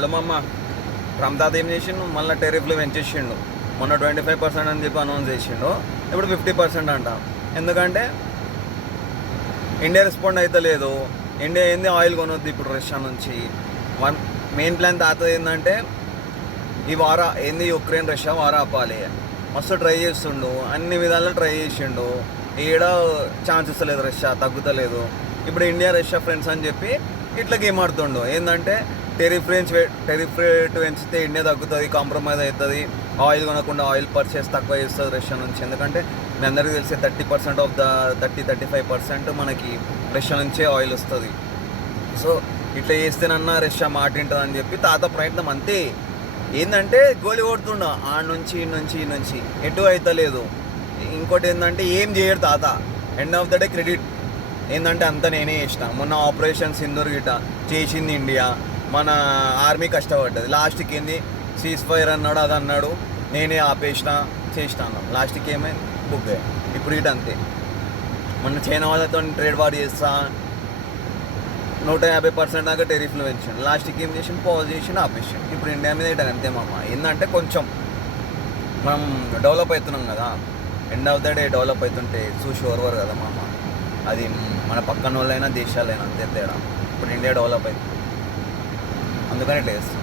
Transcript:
Hello మామ, Trump తాత ఏం చేసిండు, మళ్ళీ టెరిఫ్లు పెంచేసిండు. మొన్న 25% అని చెప్పి అనౌన్స్ చేసిండు, ఇప్పుడు 50% అంట. ఎందుకంటే ఇండియా రెస్పాండ్ అయితే లేదు. ఇండియా ఏంది ఆయిల్ కొనొద్దు ఇప్పుడు రష్యా నుంచి. మెయిన్ ప్లాన్ తాత ఏంటంటే ఈ వార ఏంది యుక్రెయిన్ రష్యా వార ఆపాలి. మస్తు ట్రై చేస్తుండు, అన్ని విధాలు ట్రై చేసిండు. ఈడ ఛాన్స్ ఇస్తలేదు, రష్యా తగ్గుతలేదు. ఇప్పుడు ఇండియా రష్యా ఫ్రెండ్స్ అని చెప్పి ఇట్లా గేమ్ ఆడుతుండు. ఏంటంటే టెరిఫ్ రేట్ పెంచితే ఇండియా తగ్గుతుంది, కాంప్రమైజ్ అవుతుంది. ఆయిల్ కొనకుండా ఆయిల్ పర్చేస్ తక్కువ చేస్తుంది రష్యా నుంచి. ఎందుకంటే మీ అందరికీ తెలిసే 30% ఆఫ్ ద 35% మనకి రష్యా నుంచే ఆయిల్ వస్తుంది. సో ఇట్లా చేస్తేనన్నా రష్యా మాట వింటుంది అని చెప్పి తాత ప్రయత్నం అంతే. ఏంటంటే గోలి కొడుతుండ ఆ నుంచి ఈ నుంచి ఎటు అవుతలేదు. ఇంకోటి ఏంటంటే ఏం చేయడు తాత. End of the day credit ఏంటంటే అంతా నేనే చేసిన. మొన్న ఆపరేషన్ సింధూర్ గిట చేసింది ఇండియా, మన ఆర్మీ కష్టపడ్డది. లాస్ట్కి ఏంది సీజ్ ఫైర్ అన్నాడు, అది అన్నాడు, నేనే ఆపేసిన చేసిన అన్నాం. లాస్ట్కి ఏమైంది, బుక్. ఇప్పుడు ఇటు అంతే. మొన్న చైనా వాళ్ళతో ట్రేడ్ వార్ చేస్తా 150% దాకా టెరిఫ్లు పెంచాడు. లాస్ట్కి ఏం చేసి పాజ్ చేసి ఆపేసాడు. ఇప్పుడు ఇండియా మీద ఇటు అంతే మామ. ఏంటంటే కొంచెం మనం డెవలప్ అవుతున్నాం కదా, end of the day develop అవుతుంటే చూసి ఓర్వరు కదా మామ. అది మన పక్కన వాళ్ళైనా దేశాలైనా అంతే తేడా. ఇప్పుడు ఇండియా డెవలప్ అవుతుంది, అందుకని ఇట్లా చేస్తాం.